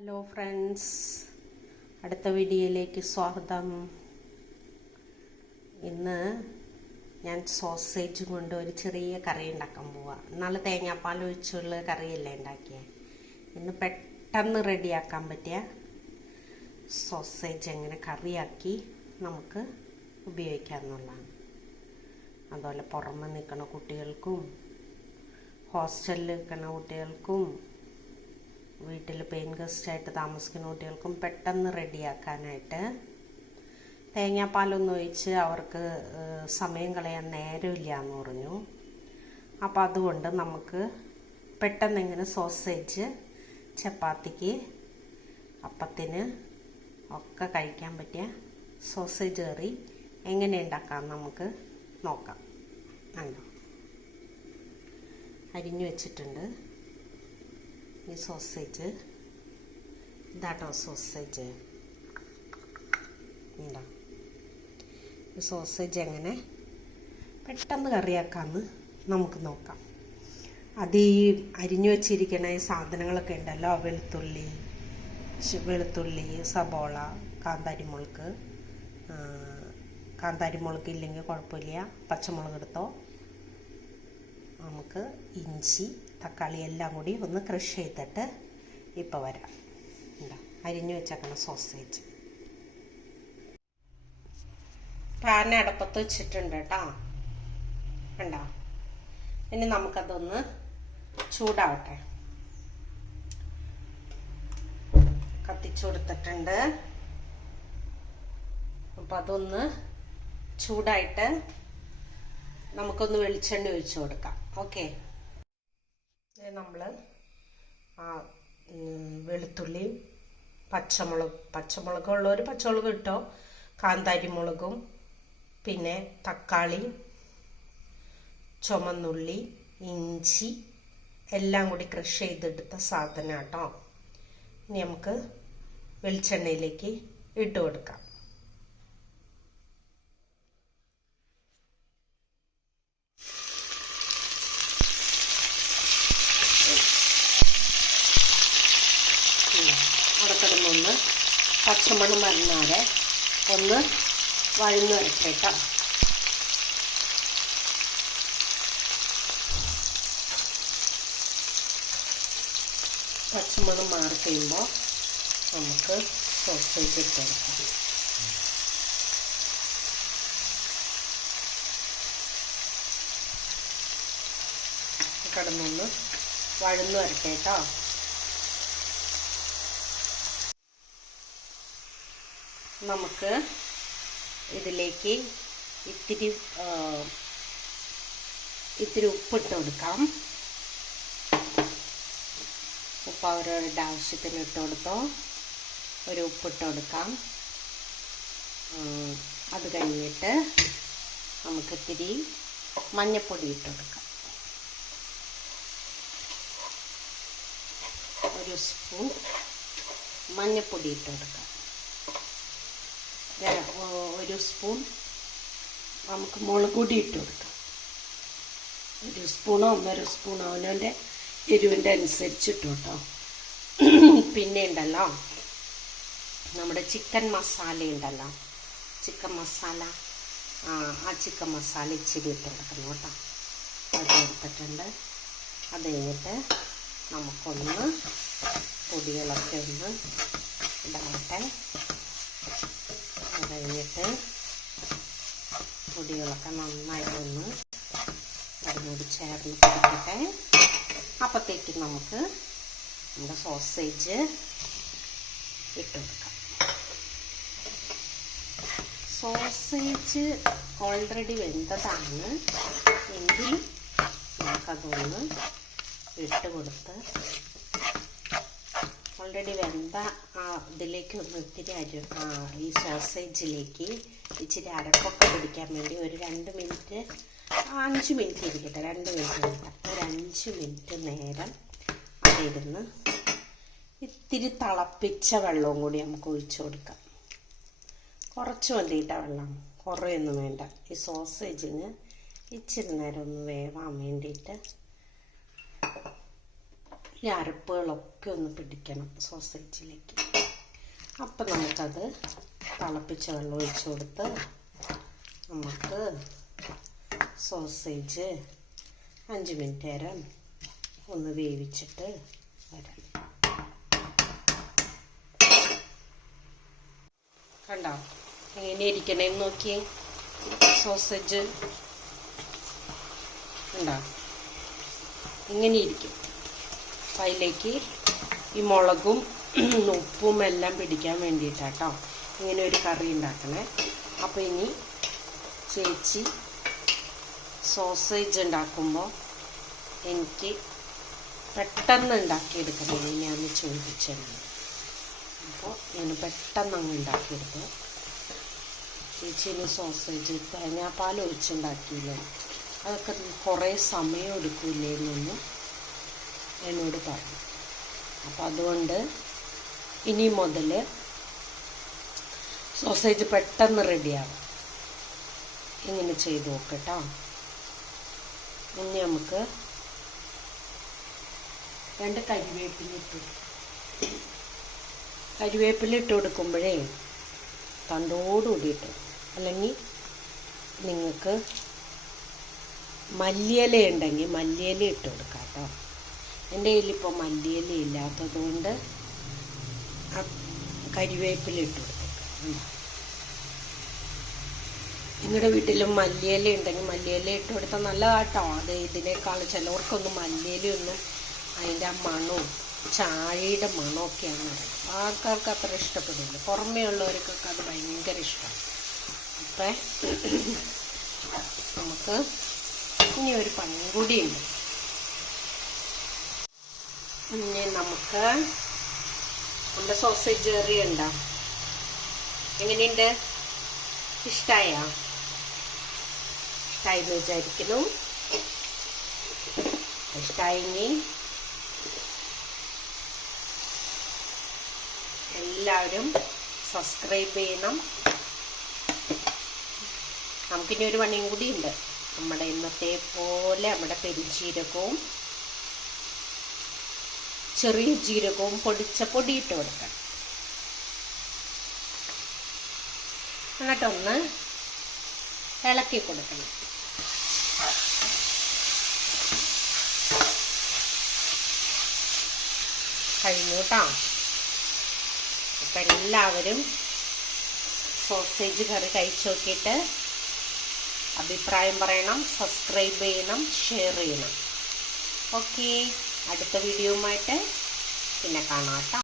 Hello friends, അടുത്ത വീഡിയോയിലേക്ക് സ്വാഗതം. ഇന്ന് ഞാൻ സോസേജ് കൊണ്ട് ഒരു ചെറിയ കറി ഉണ്ടാക്കാൻ പോവാം. ഇന്നാൾ തേങ്ങാപ്പാൽ ഒഴിച്ചുള്ള കറിയല്ലേ ഉണ്ടാക്കിയത്. ഇന്ന് പെട്ടെന്ന് റെഡിയാക്കാൻ പറ്റിയ സോസേജ് എങ്ങനെ കറിയാക്കി നമുക്ക് ഉപയോഗിക്കാമെന്നുള്ളതാണ്. അതുപോലെ പുറമെ നിൽക്കുന്ന കുട്ടികൾക്കും ഹോസ്റ്റലിൽ നിൽക്കുന്ന കുട്ടികൾക്കും വീട്ടിൽ പെയിൻ ഗസ്റ്റായിട്ട് താമസിക്കുന്ന കുട്ടികൾക്കും പെട്ടെന്ന് റെഡിയാക്കാനായിട്ട് തേങ്ങാപ്പാലൊന്നും ഒഴിച്ച് അവർക്ക് സമയം കളയാൻ നേരമില്ല എന്ന് പറഞ്ഞു. അപ്പോൾ അതുകൊണ്ട് നമുക്ക് പെട്ടെന്ന് ഇങ്ങനെ സോസേജ് ചപ്പാത്തിക്ക് അപ്പത്തിന് ഒക്കെ കഴിക്കാൻ പറ്റിയ സോസേജ് കറി എങ്ങനെ ഉണ്ടാക്കാം നമുക്ക് നോക്കാം. കണ്ടോ, അരിഞ്ഞു വെച്ചിട്ടുണ്ട്. ഈ സോസേജ് ഇതാട്ടോ സോസേജ്. ഉണ്ടോ, ഈ സോസേജ് എങ്ങനെ പെട്ടെന്ന് കറിയാക്കാമെന്ന് നമുക്ക് നോക്കാം. അത് ഈ അരിഞ്ഞു വച്ചിരിക്കുന്ന ഈ സാധനങ്ങളൊക്കെ ഉണ്ടല്ലോ, വെളുത്തുള്ളി, സബോള, കാന്താരിമുളക് ഇല്ലെങ്കിൽ കുഴപ്പമില്ല, പച്ചമുളക് എടുത്തോ. നമുക്ക് ഇഞ്ചി, തക്കാളി എല്ലാം കൂടി ഒന്ന് ക്രഷ് ചെയ്തിട്ട് ഇപ്പോൾ വരാം. എന്താ അരിഞ്ഞു വെച്ചേക്കണം സോസേജ്. പാൻ അടുപ്പത്ത് വെച്ചിട്ടുണ്ട് കേട്ടോ. കണ്ടോ, ഇനി നമുക്കതൊന്ന് ചൂടാവട്ടെ. കത്തിച്ചു കൊടുത്തിട്ടുണ്ട്. അപ്പം അതൊന്ന് ചൂടായിട്ട് നമുക്കൊന്ന് വെളിച്ചെണ്ണ ഒഴിച്ചു കൊടുക്കാം. ഓക്കെ, നമ്മൾ വെളുത്തുള്ളിയും പച്ചമുളകുള്ളവർ പച്ചമുളക് ഇട്ടോ, കാന്താരിമുളകും പിന്നെ തക്കാളി, ചുമന്നുള്ളി, ഇഞ്ചി എല്ലാം കൂടി ക്രഷ് ചെയ്തെടുത്ത സാധനം കേട്ടോ. ഇനി നമുക്ക് വെളിച്ചെണ്ണയിലേക്ക് ഇട്ട് കൊടുക്കാം. അടക്കിടന്നൊന്ന് പച്ചമണം മരുന്നാതെ ഒന്ന് വഴന്നു വരട്ടേട്ടോ. പച്ചമണം മാറി കഴിയുമ്പോൾ നമുക്ക് സോസേജ് ഇട്ട് കൊടുക്കാം. കിടന്നൊന്ന് വഴന്നു വരട്ടേട്ടോ. നമുക്ക് ഇതിലേക്ക് ഇത്തിരി ഉപ്പിട്ട് കൊടുക്കാം. ഉപ്പ് അവരവരുടെ ആവശ്യത്തിന് ഇട്ട് കൊടുത്തോ. ഒരു ഉപ്പിട്ട് കൊടുക്കാം. അത് കഴിഞ്ഞിട്ട് നമുക്ക് ഇത്തിരി മഞ്ഞൾപ്പൊടി ഇട്ട് കൊടുക്കാം. ഒരു സ്പൂൺ മഞ്ഞൾപ്പൊടി ഇട്ട് കൊടുക്കാം. ഒരു സ്പൂൺ നമുക്ക് മുളക് പൊടി ഇട്ട് കൊടുക്കാം. 1 സ്പൂണോ 1.5 സ്പൂണോ അവനവൻ്റെ എരിവിൻ്റെ അനുസരിച്ചിട്ട് കേട്ടോ. പിന്നെ ഉണ്ടല്ലോ നമ്മുടെ ചിക്കൻ മസാല ഉണ്ടല്ലോ, ചിക്കൻ മസാല, ആ ചിക്കൻ മസാല ഇച്ചിരി ഇട്ട് കൊടുക്കണം കേട്ടോ. അത് എടുത്തിട്ടുണ്ട്. അത് കഴിഞ്ഞിട്ട് നമുക്കൊന്ന് പൊടികളൊക്കെ ഒന്ന് ഇടാവട്ടെ. കഴിഞ്ഞിട്ട് പൊടികളൊക്കെ നന്നായിട്ടൊന്ന് അതിനോട് ചേർന്ന് പിടിക്കട്ടെ. അപ്പോഴത്തേക്കും നമുക്ക് നമ്മുടെ സോസേജ് ഇട്ട് കൊടുക്കാം. സോസേജ് ഓൾറെഡി വെന്തതാണ് എങ്കിൽ നമുക്കതൊന്ന് ഇട്ട് കൊടുത്ത് ഓൾറെഡി വെന്ത ഇതിലേക്ക് ഒന്ന് ഇത്തിരി ഈ സോസേജിലേക്ക് ഇച്ചിരി അരപ്പൊക്കെ പിടിക്കാൻ വേണ്ടി ഒരു 2 മിനിറ്റ് 5 മിനിറ്റ് ഇരിക്കട്ടെ. 2 മിനിറ്റ് ഇരിക്കട്ടെ. ഒരു 5 മിനിറ്റ് നേരം അതിരുന്ന് ഇത്തിരി തിളപ്പിച്ച വെള്ളവും കൂടി നമുക്ക് ഒഴിച്ചു കൊടുക്കാം. കുറച്ച് മതിയിട്ട വെള്ളം, കുറേയൊന്നും വേണ്ട. ഈ സോസേജിന് ഇച്ചിരി നേരം ഒന്ന് വേവാൻ വേണ്ടിയിട്ട് ഈ അരപ്പുകളൊക്കെ ഒന്ന് പിടിക്കണം സോസേജിലേക്ക്. അപ്പം നമുക്കത് തിളപ്പിച്ച വെള്ളം ഒഴിച്ച് കൊടുത്ത് നമുക്ക് സോസേജ് 5 മിനിറ്റ് നേരം ഒന്ന് വേവിച്ചിട്ട് വരാം. കണ്ടോ എങ്ങനെ ഇരിക്കണേന്ന് നോക്കിയേ. സോസേജ് ഉണ്ടോ, ഇങ്ങനെ ഇരിക്കും. അപ്പം അതിലേക്ക് ഈ മുളകും ഉപ്പും എല്ലാം പിടിക്കാൻ വേണ്ടിയിട്ടാട്ടോ ഇങ്ങനെ ഒരു കറി ഉണ്ടാക്കണേ. അപ്പോൾ ഇനി ചേച്ചി സോസേജ് ഉണ്ടാക്കുമ്പോൾ എനിക്ക് പെട്ടെന്ന് ഉണ്ടാക്കിയെടുക്കണം ഞാൻ ചോദിച്ചിരുന്നു. അപ്പോൾ ഞാൻ പെട്ടെന്ന് അങ്ങ് ഉണ്ടാക്കിയെടുത്തു. ചേച്ചീന് സോസേജ് തേങ്ങാപ്പാൽ ഒഴിച്ചുണ്ടാക്കിയില്ലേ, അതൊക്കെ കുറേ സമയം എടുക്കില്ലേ എന്നൊന്നും എന്നോട് പറഞ്ഞു. അപ്പം അതുകൊണ്ട് ഇനി മുതൽ സോസേജ് പെട്ടെന്ന് റെഡിയാവും. ഇങ്ങനെ ചെയ്ത് നോക്കട്ടോ. ഇനി നമുക്ക് 2 കരിവേപ്പില ഇട്ട് കൊടുക്കുമ്പോഴേ തണ്ടോടുകൂടിയിട്ട്, അല്ലെങ്കിൽ നിങ്ങൾക്ക് മല്ലിയില ഉണ്ടെങ്കിൽ മല്ലിയില ഇട്ട് കൊടുക്കാം കേട്ടോ. എൻ്റെ കയ്യിലിപ്പോൾ മല്ലിയില ഇല്ലാത്തത് കൊണ്ട് കരിവേപ്പില ഇട്ട് കൊടുക്കാം. നിങ്ങളുടെ വീട്ടിലും മല്ലിയില ഉണ്ടെങ്കിൽ മല്ലിയില ഇട്ട് കൊടുത്താൽ നല്ലതാട്ടോ. അത് ഇതിനേക്കാൾ ചിലവർക്കൊന്നും മല്ലിയിലയൊന്നും അതിൻ്റെ ആ മണവും ചായയുടെ മണമൊക്കെയാണ് പറയുന്നത്. ആൾക്കാർക്ക് അത്ര ഇഷ്ടപ്പെടില്ല, പുറമേ ഉള്ളവർക്കൊക്കെ അത് ഭയങ്കര ഇഷ്ടമാണ്. അപ്പം നമുക്ക് ഇനി ഒരു പണിയും കൂടിയുണ്ട്. ഇനി നമുക്ക് നമ്മുടെ സോസേജ് കറി ഉണ്ടോ, എങ്ങനെയുണ്ട്? ഇഷ്ടമായോ? ഇഷ്ടമായെന്ന് വിചാരിക്കുന്നു. ഇഷ്ടമായെങ്കിൽ എല്ലാവരും സബ്സ്ക്രൈബ് ചെയ്യണം. നമുക്കിനി ഒരു പണിയും കൂടി ഉണ്ട്. നമ്മുടെ ഇന്നത്തെ പോലെ നമ്മുടെ പെരുംജീരകവും ചെറിയ ജീരകവും പൊടിയിട്ട് കൊടുക്കണം. എന്നിട്ടൊന്ന് ഇളക്കി കൊടുക്കണം. കഴിഞ്ഞു കേട്ടോ. അപ്പം എല്ലാവരും സോസേജ് കറി കഴിച്ചു നോക്കിയിട്ട് അഭിപ്രായം പറയണം, സബ്സ്ക്രൈബ് ചെയ്യണം, ഷെയർ ചെയ്യണം. ഓക്കെ, അടുത്ത വീഡിയോയുമായിട്ട് പിന്നെ കാണാം കേട്ടോ.